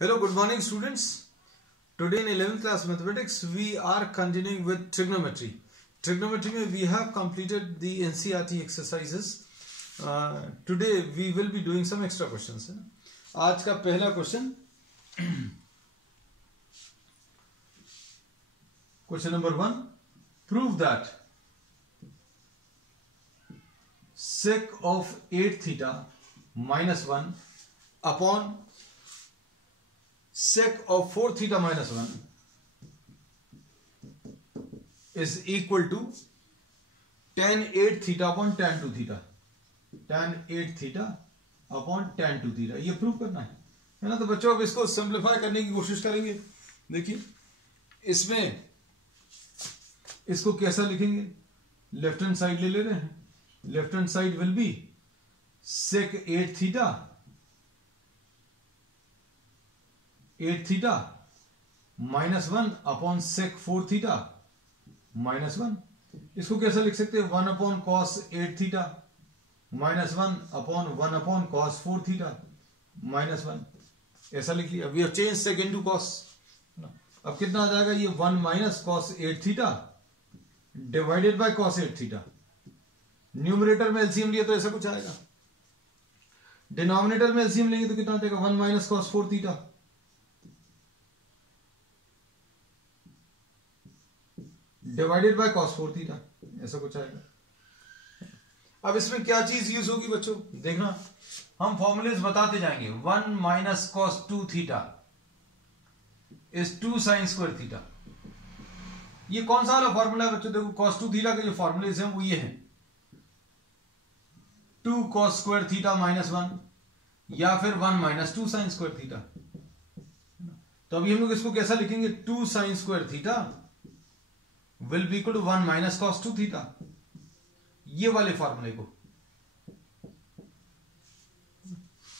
Hello, good morning students. Today in 11th class mathematics we are continuing with trigonometry. Trigonometry में we have completed the NCERT exercises. Today we will be doing some extra questions. आज का पहला question, question number 1. Prove that sec of 8 theta minus 1 upon sec of 4 theta minus 1 is equal to tan 8 theta upon tan 2 theta. tan 8 theta upon tan 2 theta ये prove करना है ना। तो बच्चों अब इसको सिंप्लीफाई करने की कोशिश करेंगे। देखिए इसमें इसको कैसा लिखेंगे, लेफ्ट हैंड साइड ले रहे हैं। Left hand side will be sec 8 theta 8 theta minus 1 upon sec 4 theta minus 1। इसको कैसा लिख सकते हैं, 1 upon cos 8 theta minus 1 upon cos 4 theta minus 1, ऐसा लिख लिया। We have change sec into cos। अब कितना आ जाएगा, ये 1 minus cos 8 theta divided by cos 8 theta। Numerator में एलसीएम लिया तो ऐसा कुछ आएगा, डिनोमिनेटर में एलसीएम लेंगे तो कितना आ जाएगा, 1 minus cos 4 theta divided by cos 4 theta, ऐसा कुछ आएगा। अब इसमें क्या चीज यूज होगी बच्चों, देखना हम फॉर्मूलेज बताते जाएंगे। 1 minus cos 2 theta is 2 sin square theta. ये कौन सा वाला फॉर्मूला है बच्चों, देखो cos 2 थीटा के जो फॉर्मूलेज हैं वो ये हैं, 2 cos स्क्वायर थीटा माइनस 1 या फिर 1 माइनस 2 sin स्क्वायर थीटा। तो अभी हम लोग इसको कैसा लिखेंगे, 2 sin square theta will be equal to 1 minus cos 2 theta, ये वाले फॉर्मूले को।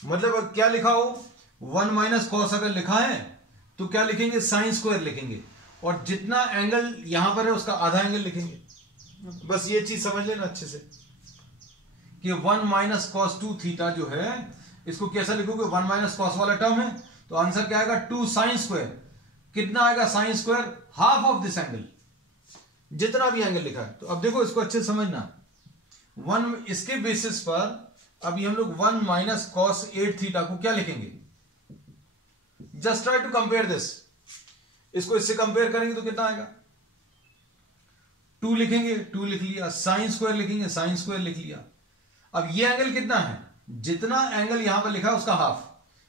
मतलब क्या लिखा हो, 1 माइनस cos अगर लिखा है तो क्या लिखेंगे, साइन स्क्वायर लिखेंगे, और जितना एंगल यहां पर है उसका आधा एंगल लिखेंगे। बस ये चीज समझ लेना अच्छे से कि 1 माइनस cos 2 थीटा जो है इसको कैसा लिखोगे, 1 माइनस cos वाला टर्म है तो आंसर क्या आएगा, 2 साइन स्क्वायर। कितना आएगा sine square, half of this angle, जितना भी एंगल लिखा है। तो अब देखो इसको अच्छे से समझना, 1 इसके बेसिस पर अभी हम लोग 1 माइनस cos 8 थीटा को क्या लिखेंगे, just try to compare this. इसको इससे कंपेयर करेंगे तो कितना आएगा, 2 लिखेंगे, 2 लिख लिया, साइन स्क्वायर लिखेंगे, साइन स्क्वायर लिख लिया। अब ये एंगल कितना है, जितना एंगल यहां पर लिखा है उसका हाफ,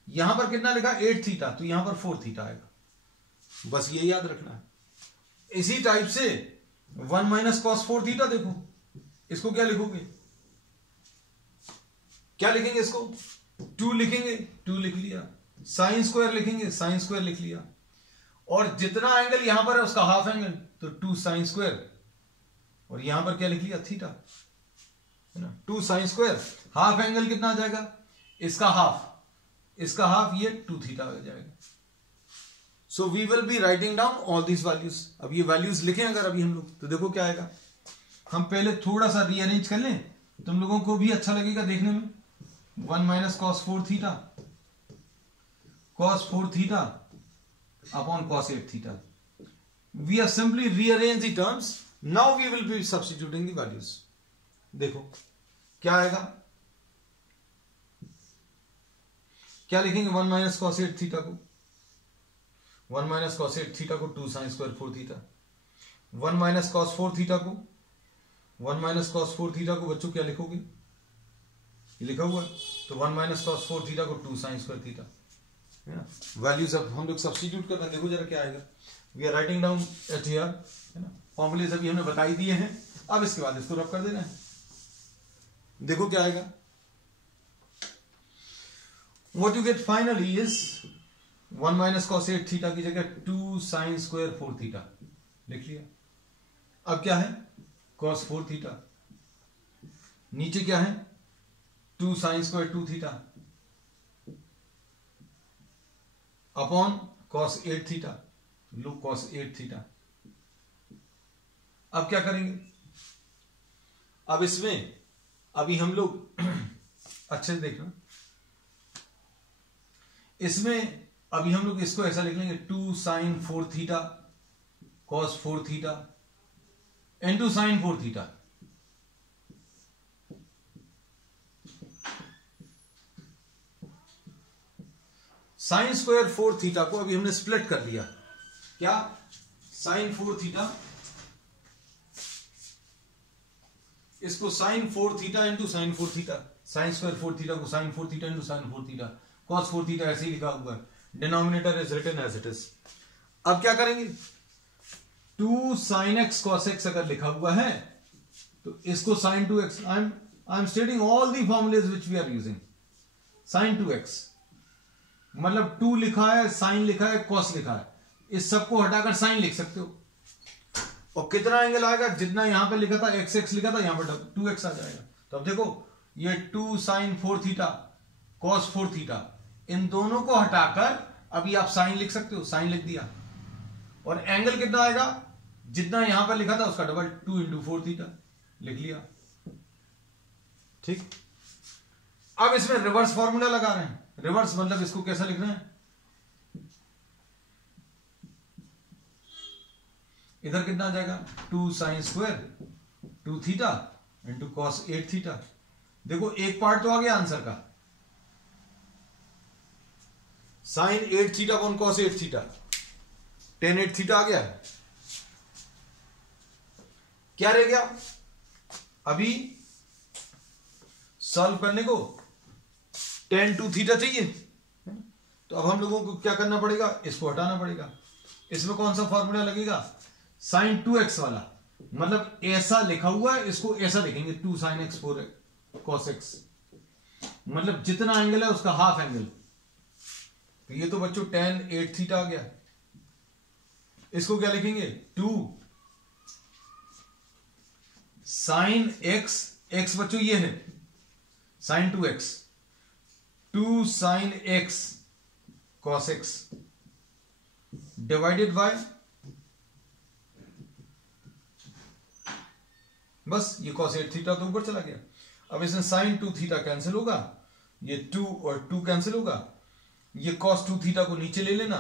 यहां पर कितना लिखा 8 थीटा तो यहां पर 4 थीटा आएगा। बस ये याद रखना है। इसी टाइप से 1 माइनस cos 4 थीटा, देखो इसको क्या लिखोगे, क्या लिखेंगे, इसको 2 लिखेंगे, 2 लिख लिया, साइन स्क्वायर लिखेंगे, साइन स्क्वायर लिख लिया, और जितना एंगल यहां पर है उसका हाफ एंगल तो 2 साइन स्क्वायर, और यहां पर क्या लिख लिया, थीटा, है ना। 2 साइन स्क्वायर, हाफ एंगल कितना आ जाएगा, इसका हाफ ये 2 थीटा हो जाएगा। So we will be writing down all these values। अब ये वैल्यूज लिखें अगर अभी हम लोग, तो देखो क्या आएगा। हम पहले थोड़ा सा रीअरेंज कर लें, तुम लोगों को भी अच्छा लगेगा देखने में। 1 minus cos 4 theta upon cos 8 theta. We have simply rearranged the terms. Now we will be substituting the values। देखो क्या आएगा, क्या लिखेंगे, 1 माइनस cos 8 थीटा को 1 माइनस cos 8 थीटा को 2 sine square 4 theta, 1 minus cos 4 theta को 1 minus cos 4 theta को बच्चों क्या लिखोगे, ये लिखा हुआ है, तो 1 माइनस cos 4 थीटा को 2 साइन स्क्वायर थीटा, है ना। वैल्यूज अब हम लोग सब्स्टिट्यूट करना, देखो जरा क्या आएगा। We are writing down at here, है ना। फॉर्मूलेज अभी हमने बताई दिए हैं, अब इसके बाद इसको रब कर देना है। देखो क्या आएगा, what you get finally is 1 minus cos 8 theta की जगह 2 साइन स्क्वायर 4 थीटा लिख लिया। अब क्या है, cos 4 थीटा, नीचे क्या है, 2 sine square 2 theta upon cos 8 theta, लो cos 8 थीटा। अब क्या करेंगे, अब इसमें अभी हम लोग अच्छे से देखना, इसमें अभी हम लोग इसको ऐसा लिख लेंगे 2 sin 4 theta cos 4 theta into sin 4 theta. Sine square 4 theta को अभी हमने स्प्लिट कर दिया। क्या? साइन 4 थीटा, इसको sine 4 theta into sine 4 theta, sine square 4 theta को sine 4 theta into sine 4 theta, cos 4 theta ऐसे ही लिखा हुआ है, denominator is written as it is. अब क्या करेंगे? 2 sin x cos x अगर लिखा हुआ है तो इसको sin 2x, I am stating all the formulas which we are using. sin 2x मतलब 2 लिखा है, साइन लिखा है, कॉस लिखा है, इस सबको हटाकर साइन लिख सकते हो। और कितना एंगल आएगा? जितना यहां पे लिखा था x लिखा था, यहां पर 2x आ जाएगा। तो अब देखो ये 2 sin 4 थीटा cos 4 थीटा, इन दोनों को हटाकर अभी आप साइन लिख सकते हो, साइन लिख दिया। और एंगल कितना आएगा? जितना यहां पर लिखा था उसका डबल, 2 into 4 थीटा लिख लिया। ठीक, अब इसमें रिवर्स फॉर्मूला लगा रहे हैं। रिवर्स मतलब इसको कैसा लिख रहे हैं? इधर कितना आ जाएगा? 2 sin square 2 theta into cos 8 theta. देखो एक पार्ट तो आ गया आंसर का, sine 8 theta upon cos 8 theta, tan 8 theta आ गया। क्या रह गया? अभी सॉल्व करने को tan 2 थीटा चाहिए। तो अब हम लोगों को क्या करना पड़ेगा? इसको हटाना पड़ेगा। इसमें कौन सा फॉर्मूला लगेगा? sin 2x वाला, मतलब ऐसा लिखा हुआ है, इसको ऐसा लिखेंगे 2 sin x 4 cos x, मतलब जितना एंगल है उसका हाफ एंगल। तो ये तो बच्चों tan 8 थीटा आ गया। इसको क्या लिखेंगे? 2 sin x, x बच्चों ये है sin 2x, 2 sin x cos x divided by, बस ये cos 8 थीटा तो ऊपर चला गया। अब इसमें sin 2 थीटा कैंसिल होगा, ये 2 और 2 कैंसिल होगा, ये cos 2 थीटा को नीचे ले लेना,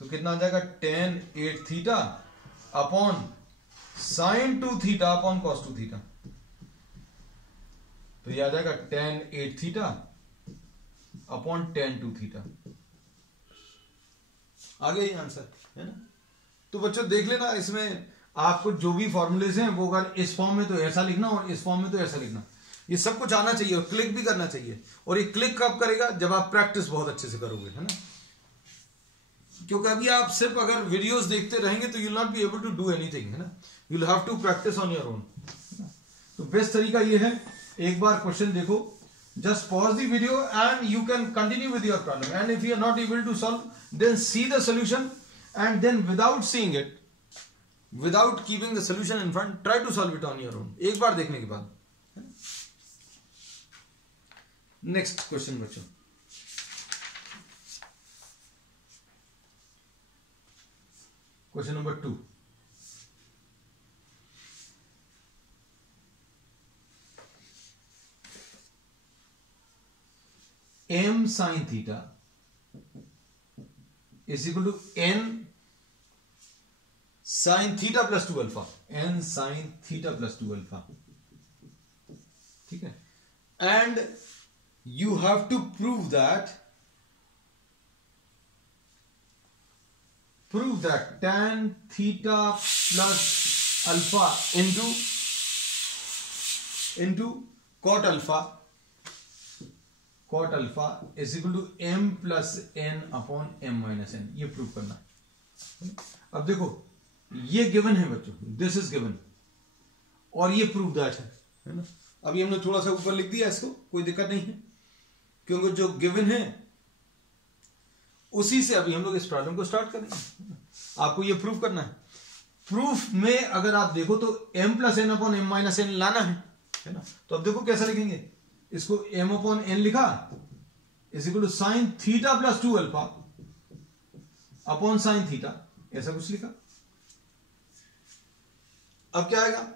तो कितना आ जाएगा? tan 8 theta upon sin 2 theta upon cos 2 theta. तो ये आ जाएगा tan 8 theta upon tan 2 theta. आ गया ये आंसर, है ना? तो बच्चों देख लेना, इसमें आपको जो भी फॉर्मूलेज हैं वो अगर इस फॉर्म में तो ऐसा लिखना और इस फॉर्म में तो ऐसा लिखना, ये सब कुछ आना चाहिए और क्लिक भी करना चाहिए। और ये क्लिक कब करेगा? जब आप प्रैक्टिस बहुत अच्छे से करोगे, है ना? क्योंकि अभी आप सिर्फ अगर वीडियोस देखते रहेंगे तो you will not be able to do anything, है ना? You will have to practice on your own. तो बेस्ट तरीका ये है, एक बार क्वेश्चन देखो, just pause the video and you can continue with your problem, and if you are not able to solve, then see the solution, and then without seeing it, without keeping the solution in front, try to solve it on your own, एक बार देखने के बाद। Next question बच्चों, question number 2। m sin theta is equal to n sin theta plus 2 alpha, n sin theta plus 2 alpha, ठीक है? and you have to prove that tan theta plus alpha into cot alpha is equal to m plus n upon m minus n, ये prove करना है। अब देखो ये given है बच्चों, दिस इज गिवन, और ये प्रूव दैट है ना? अभी हमने थोड़ा सा ऊपर लिख दिया इसको, कोई दिक्कत नहीं है, क्योंकि जो गिवन है उसी से अभी हम लोग इस प्रॉब्लम को स्टार्ट करेंगे। आपको ये प्रूव करना है। प्रूफ में अगर आप देखो तो m plus n upon m minus n लाना है ना? तो अब देखो कैसा लिखेंगे इसको, m अपॉन एन लिखा is equal to sine theta plus 2 alpha upon sine theta, ऐसा कुछ लिखा। अब क्या आएगा?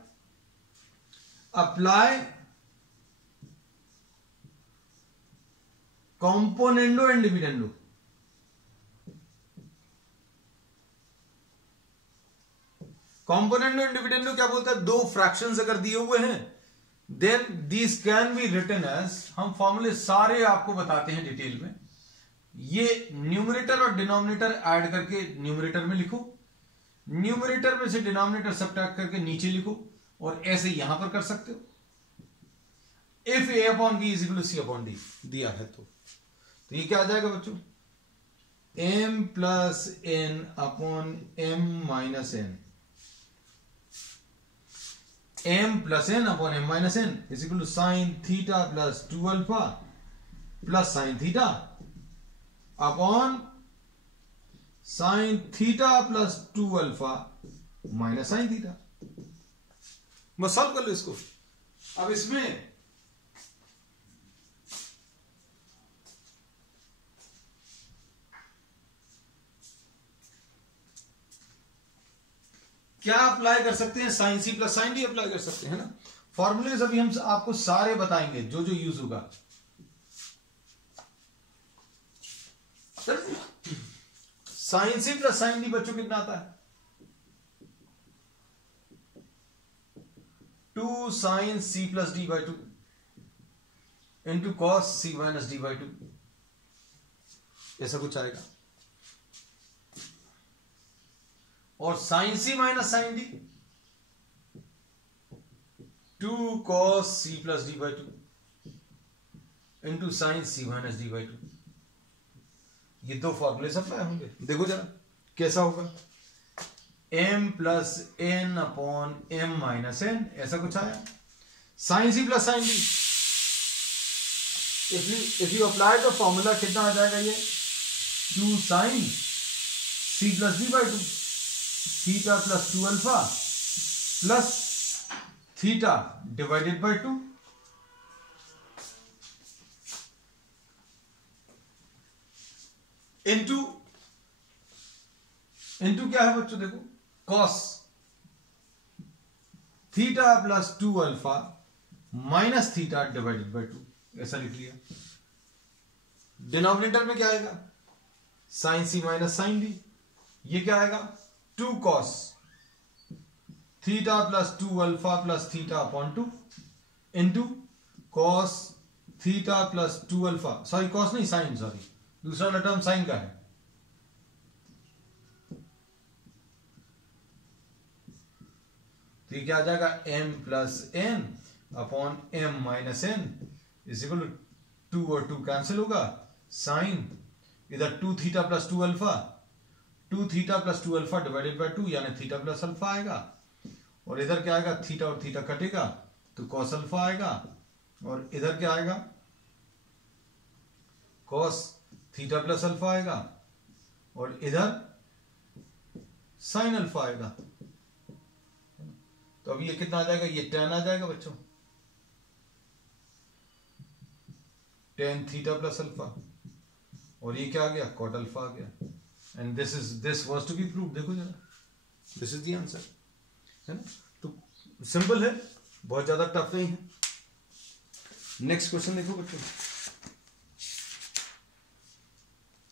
Apply componendo and dividendo, componendo and dividendo क्या बोलता है, दो फ्रैक्शंस अगर दिए हुए हैं then this can be written as, हम फॉर्मूले सारे आपको बताते हैं डिटेल में, ये न्यूमरेटर और डिनोमिनेटर ऐड करके न्यूमरेटर में लिखो, न्यूमरेटर में से डिनोमिनेटर सब्ट्रैक्ट करके नीचे लिखो, और ऐसे यहां पर कर सकते हो। If a upon b is equal to c upon d दिया है तो ये क्या आ जाएगा बच्चों, m plus n upon m minus n, m plus n upon m minus n is equal to sine theta plus 2 alpha plus sine theta upon sine theta plus 2 alpha minus sine theta. बस solve कर लो इसको। अब इसमें क्या apply कर सकते हैं, sine c plus sine d apply कर सकते हैं ना। फॉर्मूलेज अभी हम आपको सारे बताएंगे जो जो यूज होगा। Sine c plus sine d बच्चों कितना आता है, 2 sine c plus d by 2 into cos c minus d by 2, ऐसा कुछ आएगा। और sine c minus sine d 2 cos c plus d by 2 into sine c minus d by 2। ये दो फॉर्मूले अप्लाई होंगे, देखो जरा कैसा होगा, m plus n upon m minus n, ऐसा कुछ आया। Sine c plus sine d, if you apply the formula कितना आ जाएगा, ये 2 sine c plus d by 2 theta plus 2 alpha plus theta divided by 2 into क्या है बच्चों, देखो cos theta plus 2 alpha minus theta divided by 2, ऐसा लिख लिया। डिनोमिनेटर में क्या आएगा, sine c minus sine D, ये क्या आएगा 2 cos theta plus 2 alpha plus theta upon 2 into cos theta plus 2 alpha, sorry cos नहीं साइन, सॉरी दूसरा वाला टर्म साइन का है, तो ये क्या आ जाएगा m plus n upon m minus n is equal to 2 और 2 कैंसिल होगा, साइन इधर 2 theta plus 2 alpha, 2 theta plus 2 alpha divided by 2 यानी थीटा प्लस अल्फा आएगा, और इधर क्या आएगा, थीटा और थीटा कटेगा तो कॉस अल्फा आएगा, और इधर क्या आएगा, कॉस थीटा प्लस अल्फा आएगा, और इधर साइन अल्फा आएगा। तो अब ये कितना आ जाएगा, ये tan आ जाएगा बच्चों, tan थीटा प्लस अल्फा, और ये क्या आ गया, कॉट अल्फा आ गया। And this was to be prove, देखो जरा, दिस इज द आंसर, है ना। तो सिंपल है, बहुत ज्यादा टफ नहीं है। नेक्स्ट क्वेश्चन देखो बच्चों।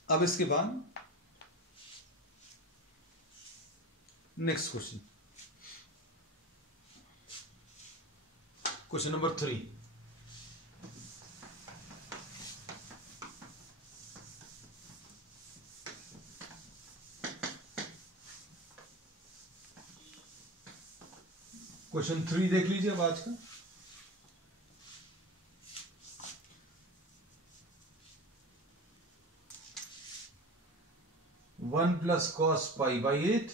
अब इसके बाद next question, question number 3। Question 3 देख लीजिए अब आज का। One plus cos pi by 8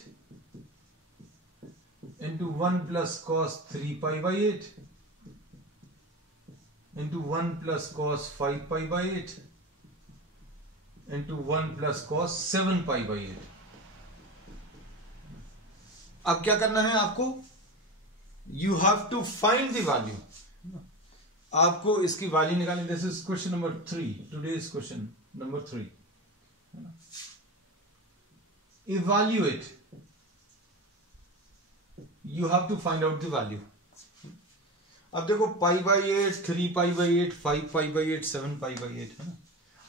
into 1 plus cos 3 pi by 8 into 1 plus cos 5 pi by 8 into 1 plus cos 7 pi by 8। अब क्या करना है आपको, you have to find the value, आपको इसकी वैल्यू निकालनी। This is question number 3, today's question number 3। Evaluate, you have to find out the value. अब देखो pi by 8, 3 pi by 8, 5 pi by 8, 7 pi by 8, है ना।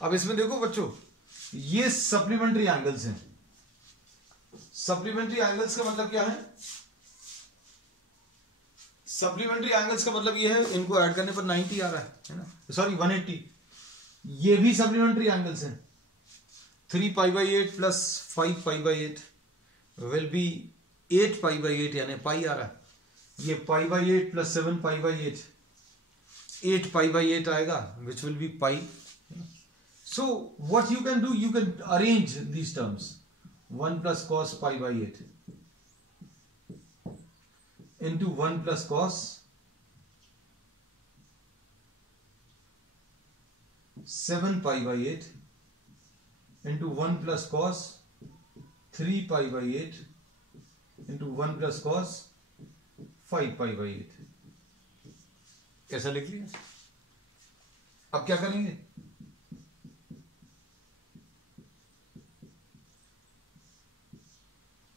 अब इसमें देखो बच्चों, ये सप्लीमेंट्री एंगल्स हैं। सप्लीमेंट्री एंगल्स का मतलब क्या है, सप्लीमेंट्री एंगल्स का मतलब ये है, इनको ऐड करने पर 90 आ रहा है ना, सॉरी 180। ये भी सप्लीमेंट्री एंगल्स हैं। 3 pi by 8 plus 5 pi by 8 will be 8 pi by 8, यानी पाई आ रहा है। ये पाई by 8 plus 7 pi by 8, 8 pi by 8 आएगा, which will be pi. So what you can do, you can arrange these terms. 1 plus cos pi by 8 into 1 plus cos 7 pi by 8 into 1 plus cos 3 pi by 8 into 1 plus cos 5 pi by 8। कैसा लिख लिया? अब क्या करेंगे?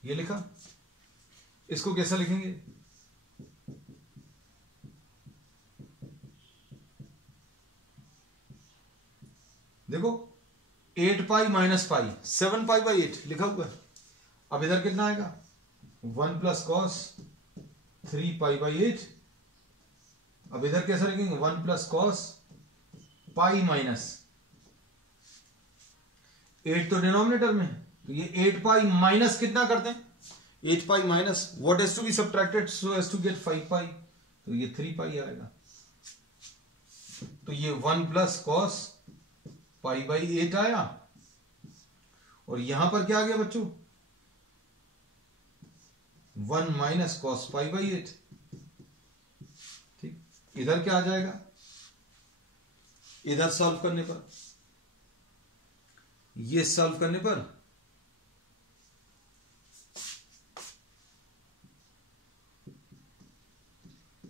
ये लिखा, इसको कैसा लिखेंगे? देखो 8 pi minus pi 7 pi by 8 लिखा हुआ है। अब इधर कितना आएगा? 1 प्लस कॉस 3 पाई बाई 8। अब इधर कैसा लिखेंगे? 1 प्लस कॉस पाई माइनस 8 तो डिनोमिनेटर में है, तो ये 8 पाई माइनस कितना करते हैं? 8 pi minus what has to be subtracted so as to get 5 pi, तो ये 3 पाई आएगा। तो ये 1 प्लस कॉस पाई बाई 8 आया, और यहां पर क्या आ गया बच्चों? 1 माइनस कॉस पाई बाई 8। ठीक, इधर क्या आ जाएगा? इधर सॉल्व करने पर, ये सॉल्व करने पर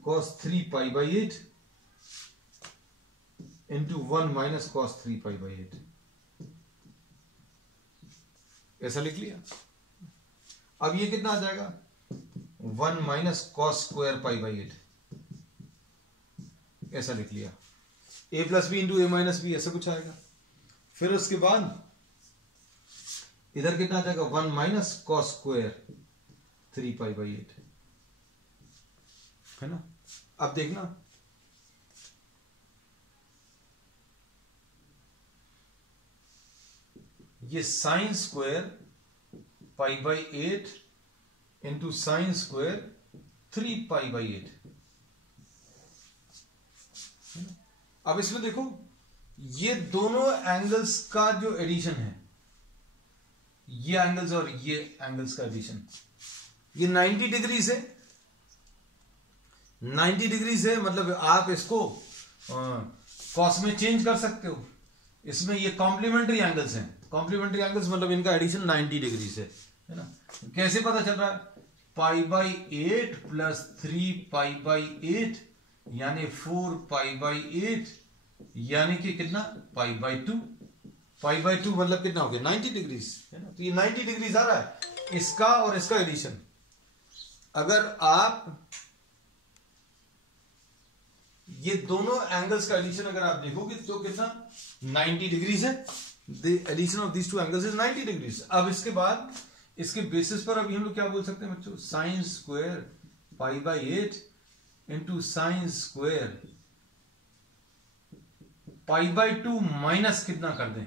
cos 3 pi by 8 into 1 minus cos 3 pi by 8, ऐसा लिख लिया। अब ये कितना आ जाएगा? 1 minus cos square pi by 8, ऐसा लिख लिया। a plus b into a minus b, ऐसा कुछ आएगा। फिर उसके बाद इधर कितना आ जाएगा? 1 minus cos square 3 pi by 8, है ना। अब देखना, ये sine square pi by 8 into sine square 3 pi by 8। अब इसमें देखो, ये दोनों एंगल्स का जो एडिशन है, ये एंगल्स और ये एंगल्स का एडिशन, ये 90 डिग्री से 90 डिग्री से, मतलब आप इसको कॉस में चेंज कर सकते हो। इसमें ये कॉम्प्लीमेंट्री एंगल्स हैं। कॉम्प्लीमेंट्री एंगल्स मतलब इनका एडिशन 90 डिग्री से, है ना। कैसे पता चल रहा है? पाई बाई 8 प्लस 3 पाई बाई 8 यानी 4 पाई बाई 8, यानी कि कितना? Pi by 2। पाई बाई 2 मतलब कितना हो गया? 90 डिग्रीज, है ना। तो ये 90 डिग्रीज आ रहा है, इसका और इसका एडिशन। अगर आप ये दोनों एंगल्स का एडिशन अगर आप देखोगे तो कितना? 90 डिग्रीज है। The addition of these two angles is 90 degrees. अब इसके बाद इसके बेसिस पर अभी हम लोग क्या बोल सकते हैं बच्चों? Sine square pi by 8 into sine square pi by 2 minus कितना कर दें?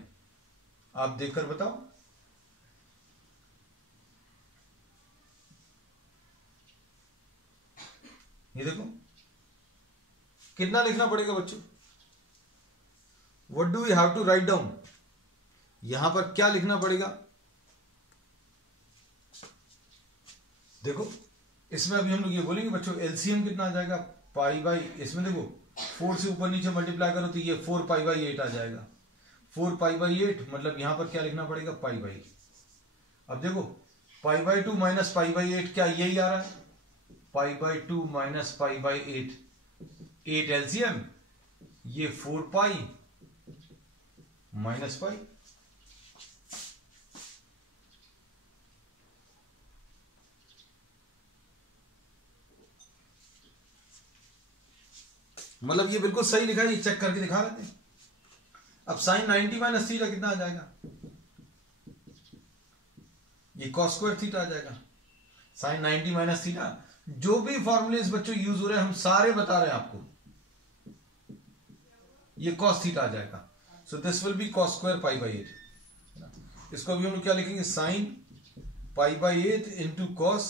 आप देखकर बताओ। ये देखो कितना लिखना पड़ेगा बच्चों? What do we have to write down? यहां पर क्या लिखना पड़ेगा? देखो इसमें अभी हम लोग ये बोलेंगे बच्चों, एलसीएम कितना आ जाएगा? पाई बाई, इसमें देखो 4 से ऊपर नीचे मल्टीप्लाई करो तो ये 4 पाई बाई 8 आ जाएगा। 4 पाई बाई 8 मतलब यहां पर क्या लिखना पड़ेगा? Pi by. अब देखो pi by 2 minus pi by 8, क्या यही आ रहा है? Pi by 2 minus pi by 8, 8 LCM, ये 4 पाई माइनस पाई। मतलब ये बिल्कुल सही लिखा है, ये चेक करके दिखा रहे थे। अब साइन 90 माइनस थीटा कितना आ जाएगा? ये कॉस स्क्वायर थीटा आ जाएगा। साइन 90 माइनस थीटा जो भी फॉर्मूलेस बच्चों यूज हो रहे हैं हम सारे बता रहे हैं आपको। ये cos थीटा आ जाएगा, so this will B cos square pi by 8। इसको अभी हम लोग क्या लिखेंगे, sine pi by 8 into cos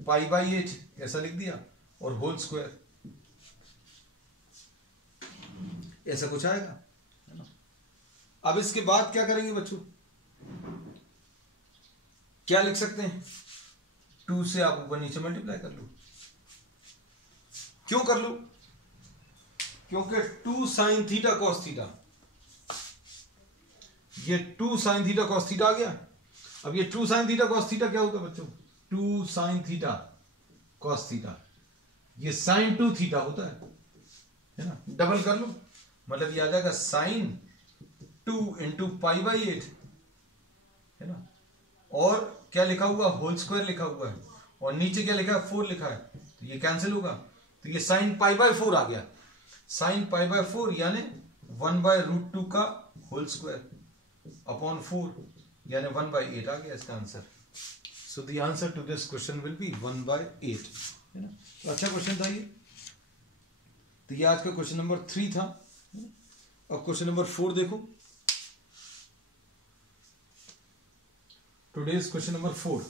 pi by 8, ऐसा लिख दिया, और होल स्क्वायर, ऐसा कुछ आएगा, है ना। अब इसके बाद क्या करेंगे बच्चों, क्या लिख सकते हैं, 2 से आप ऊपर नीचे मल्टीप्लाई कर लो। क्यों कर लो, क्योंकि 2 साइन थीटा कॉस थीटा, ये 2 साइन थीटा कॉस थीटा आ गया। अब ये 2 साइन थीटा कॉस थीटा क्या होगा बच्चों, 2 साइन थीटा कॉस थीटा, ये साइन 2 थीटा होता है ना। डबल कर लो, मतलब ये आ जाएगा साइन 2 इंटू पाई बाई 8, है ना। और क्या लिखा हुआ, होल स्क्वायर लिखा हुआ है, और नीचे क्या लिखा है, 4 लिखा है, तो ये कैंसिल होगा, तो ये साइन पाई बाय 4 आ गया। साइन पाई बाय 4 यानी 1/√2 का होल स्क्वायर अपॉन 4 यानी 1/8 आ गया इसका answer. So the answer to this question will be 1/8, है ना। तो अच्छा क्वेश्चन था ये। तो ये आज का क्वेश्चन नंबर 3 था। अब क्वेश्चन नंबर 4 देखो, today's question number 4।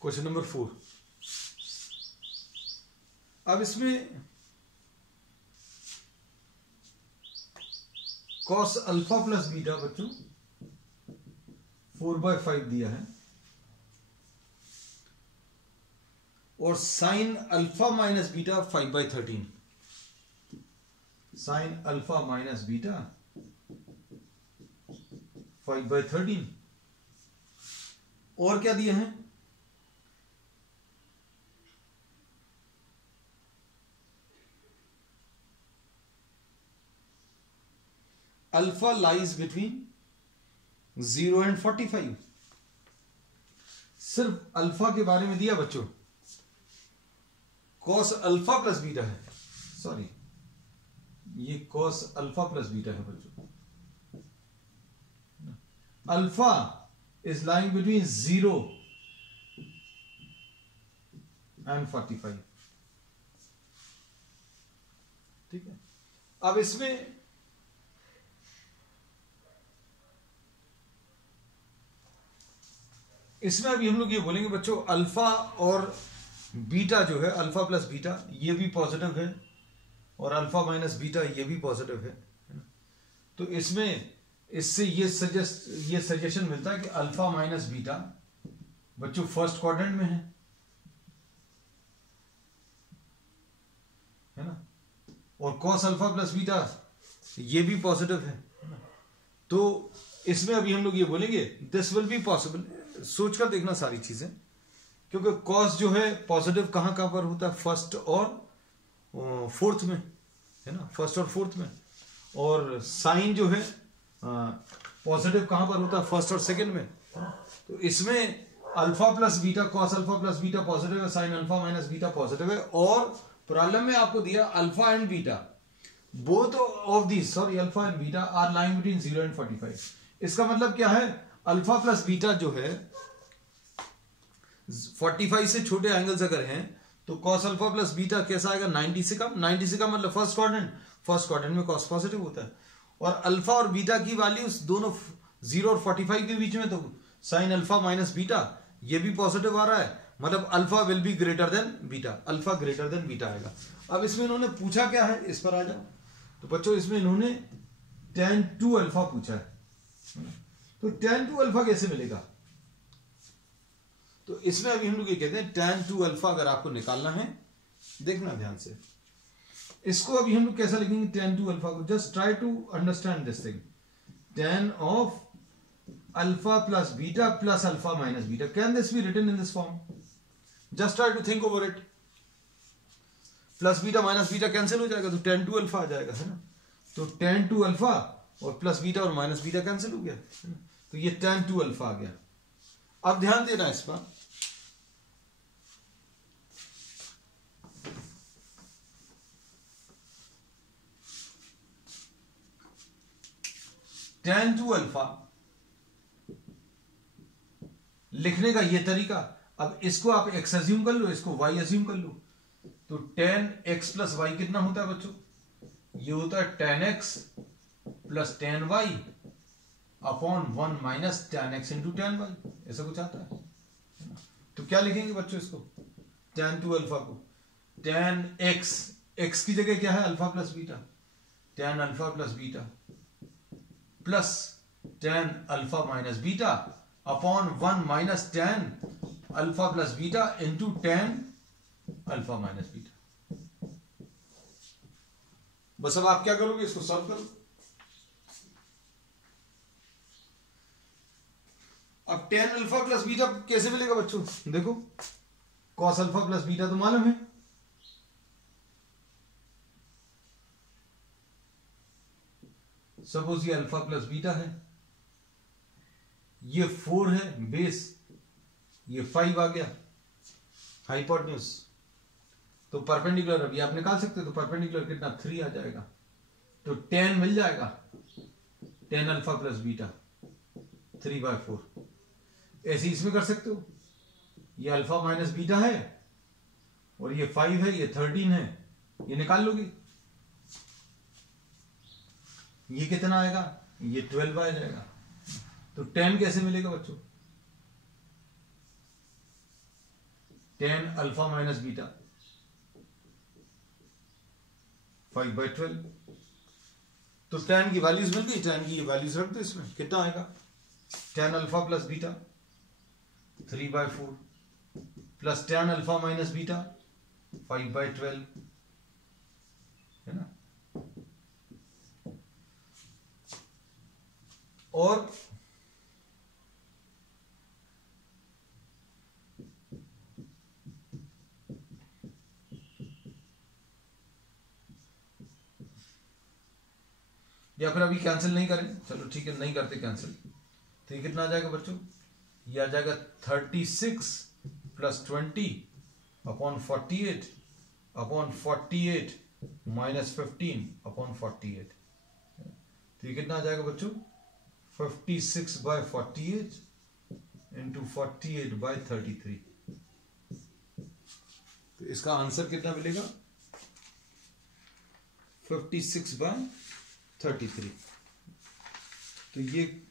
Question number 4। अब इसमें कॉस अल्फा प्लस बीटा बच्चों 4/5 दिया है, और sign alpha minus beta 5/13। Sign alpha minus beta 5/13। और क्या दिया है, अल्फा लाइज बिटवीन 0 एंड 45। सिर्फ अल्फा के बारे में दिया बच्चों, कॉस अल्फा प्लस बीटा है, सॉरी ये कॉस अल्फा प्लस बीटा है बच्चों। Alpha is lying between 0 and 45, ठीक है। अब इसमें अभी हम लोग ये बोलेंगे बच्चों, अल्फा और बीटा जो है, अल्फा प्लस बीटा ये भी पॉजिटिव है, और अल्फा माइनस बीटा ये भी पॉजिटिव है ना। तो इससे ये सजेशन मिलता है कि अल्फा माइनस बीटा बच्चों फर्स्ट क्वाड्रेंट में है ना, और कॉस अल्फा प्लस बीटा ये भी पॉजिटिव है ना। तो इसमें अभी हम लोग ये बोलेंगे दिस विल बी पॉसिबल। सोचकर देखना सारी चीजें, क्योंकि कॉस जो है पॉजिटिव कहां पर होता है, फर्स्ट और फोर्थ में, है ना, फर्स्ट और फोर्थ में। और साइन जो है पॉजिटिव कहां पर होता है, फर्स्ट और सेकंड में। तो इसमें alpha plus beta, cos alpha plus beta positive है, sine alpha minus beta positive है। और प्रॉब्लम में आपको दिया alpha and beta both of these, sorry alpha and beta are lying between 0 and 45। इसका मतलब क्या है, अल्फा प्लस बीटा जो है 45 से छोटे एंगल्स अगर हैं तो कॉस अल्फा प्लस बीटा कैसा आएगा, 90 से कम। 90 से कम मतलब फर्स्ट क्वाड्रेंट में कॉस पॉजिटिव होता है। और अल्फा और बीटा की वैल्यूज दोनों 0 और 45 के बीच में, तो साइन अल्फा माइनस बीटा ये भी पॉजिटिव आ रहा है, मतलब alpha will be greater than beta, alpha greater than beta आएगा। अब इसमें इन्होंने पूछा क्या है, इस पर आ जाओ। तो बच्चों इसमें इन्होंने tan 2 अल्फा पूछा है, तो tan 2 अल्फा कैसे मिलेगा। तो इसमें अभी हम लोग ये कहते हैं tan 2 अल्फा अगर आपको निकालना है, देखना ध्यान से, इसको अभी हम लोग कैसा लिखेंगे tan 2 अल्फा को, just try to understand this thing. tan of alpha plus beta plus alpha minus beta, can this be written in this form, just try to think over it. Plus beta minus beta cancel हो जाएगा, तो tan 2 alpha आ जाएगा, है ना। तो tan 2 alpha और plus beta और minus beta cancel हो गया, है ना। तो ये tan 2 अल्फा आ गया। अब ध्यान देना इस पर, tan 2 अल्फा लिखने का ये तरीका। अब इसको आप x अज्यूम कर लो, इसको y अज्यूम कर लो, तो tan x प्लस वाई कितना होता है बच्चों? ये होता है tan x plus tan y upon 1 minus tan x into tan y, ऐसा कुछ आता है। तो क्या लिखेंगे बच्चों इसको, tan 2 अल्फा को tan x की जगह क्या है? Alpha plus beta, tan alpha plus beta plus tan alpha minus beta upon 1 minus tan alpha plus beta into tan alpha minus beta. बस अब आप क्या करोगे, इसको सॉल्व करो। अब tan अल्फा प्लस बीटा कैसे मिलेगा बच्चों? देखो cos अल्फा प्लस बीटा तो मालूम है, सपोज ये अल्फा प्लस बीटा है, ये 4 है बेस, ये 5 आ गया हाइपोटेन्यूज, तो परपेंडिकुलर अभी आप निकाल सकते हो, तो परपेंडिकुलर कितना 3 आ जाएगा, तो tan मिल जाएगा, tan अल्फा प्लस बीटा 3/4। ऐसे इसमें कर सकते हो, ये अल्फा माइनस बीटा है और ये 5 है, ये 13 है, ये निकाल लोगे, ये कितना आएगा? ये 12 आ जाएगा। तो tan कैसे मिलेगा बच्चों? tan alpha minus beta 5/12। तो tan की वैल्यूज मिल गई, tan की ये वैल्यूज रख दो इसमें, कितना आएगा? tan alpha plus beta 3/4 plus tan alpha minus beta 5/12, है ना। और या फिर अभी कैंसिल नहीं करें, चलो ठीक है, नहीं करते कैंसिल, तो ये कितना आ जाएगा बच्चों? ये आ जाएगा 36 plus 20 upon 48 upon 48 minus 15 upon 48। तो ये कितना आ जाएगा बच्चों? 56/48 इंटू 48/33। तो इसका आंसर कितना मिलेगा? 56/33। तो ये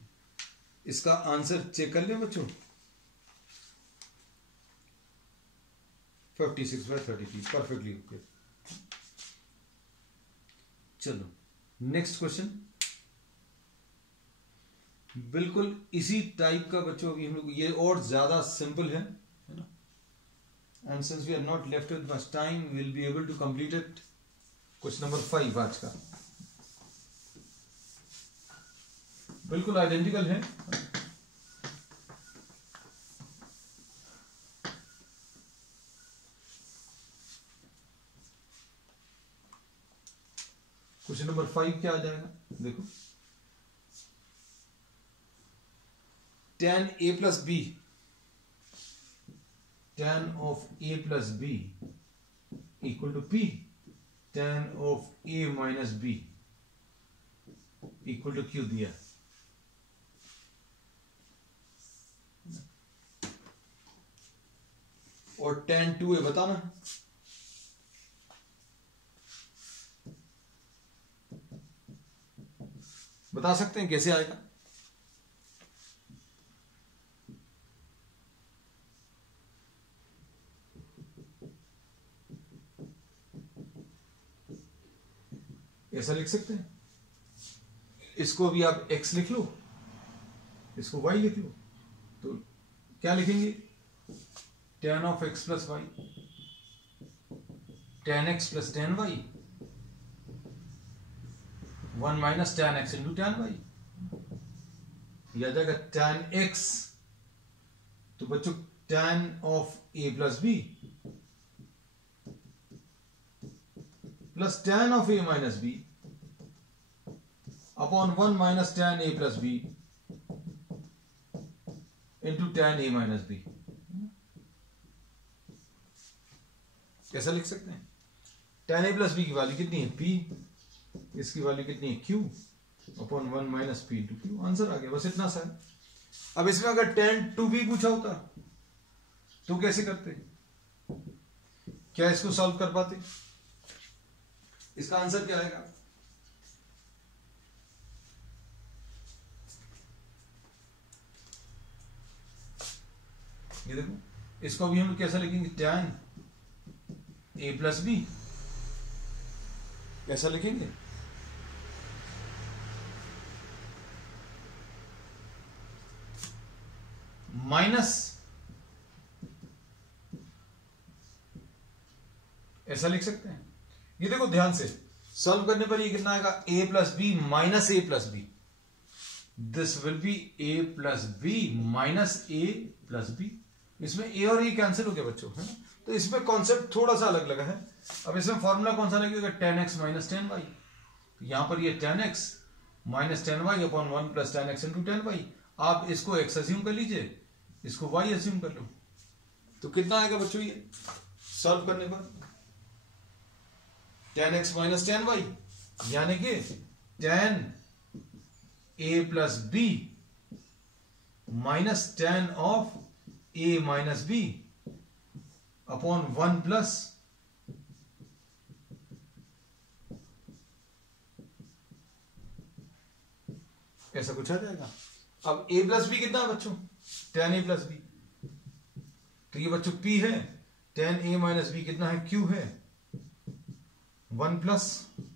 इसका आंसर चेक कर लें बच्चों, 56/33 परफेक्टली ओके। चलो नेक्स्ट क्वेश्चन, बिल्कुल इसी टाइप का बच्चों, अभी हम लोग ये और ज्यादा सिंपल है ना, and since we are not left with much time we will be able to complete it. Question number 5 आज का बिल्कुल आइडेंटिकल है। क्वेश्चन नंबर 5 क्या आ जाएगा? देखो, tan a plus b, tan of a plus b equal to p, tan of a minus b equal to q दिया। और tan 2a बताना, बता सकते हैं कैसे आएगा? ऐसा लिख सकते हैं, इसको भी आप x लिख लो, इसको y लिख लो, तो क्या लिखेंगे? tan of x plus y, tan x plus tan y, 1 minus tan x into tan y, यह आ जाएगा tan x। तो बच्चों tan of a plus b plus tan of a minus b upon 1 minus tan a plus b into tan a minus b. कैसा लिख सकते हैं? tan a plus b की value कितनी है? p। इसकी वैल्यू कितनी है? q upon 1 minus p into q। Answer आ गया, बस इतना सा है। अब इसमें अगर tan 2b पूछा होता तो कैसे करते? क्या इसको सॉल्व कर पाते? इसका आंसर क्या आएगा? ये देखो, इसको भी हम कैसा लिखेंगे? tan a plus b. कैसा लिखेंगे? माइनस, ऐसा लिख सकते हैं। ये देखो ध्यान से सॉल्व करने पर ये कितना आएगा? a plus b minus a plus b. This will be a plus b minus a plus b. इसमें a और a कैंसिल हो गया बच्चों, है ना? तो इसमें कॉन्सेप्ट थोड़ा सा अलग लगा है। अब इसमें फॉर्मूला कौन सा लगेगा? tan x minus tan y। तो यहां पर ये tan x minus tan y upon 1 plus tan x into tan y। आप इसको x अज्यूम कर लीजिए, इसको y अज्यूम कर लो, तो कितना आएगा बच्चों ये सॉल्व करने पर? tan x minus tan y, यानी कि tan a plus b minus tan of a minus b upon 1 plus ऐसा कुछ आ जाएगा। अब a प्लस बी कितना है बच्चों? tan a plus b. तो ये बच्चों p है, tan a माइनस बी कितना है? q है, 1 plus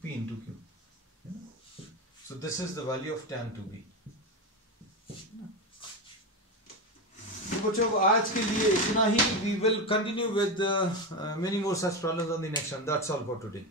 p into q. So this is the value of tan 2b. तो बच्चों आज के लिए इतना ही. We will continue with many more such problems on the next one. That's all for today.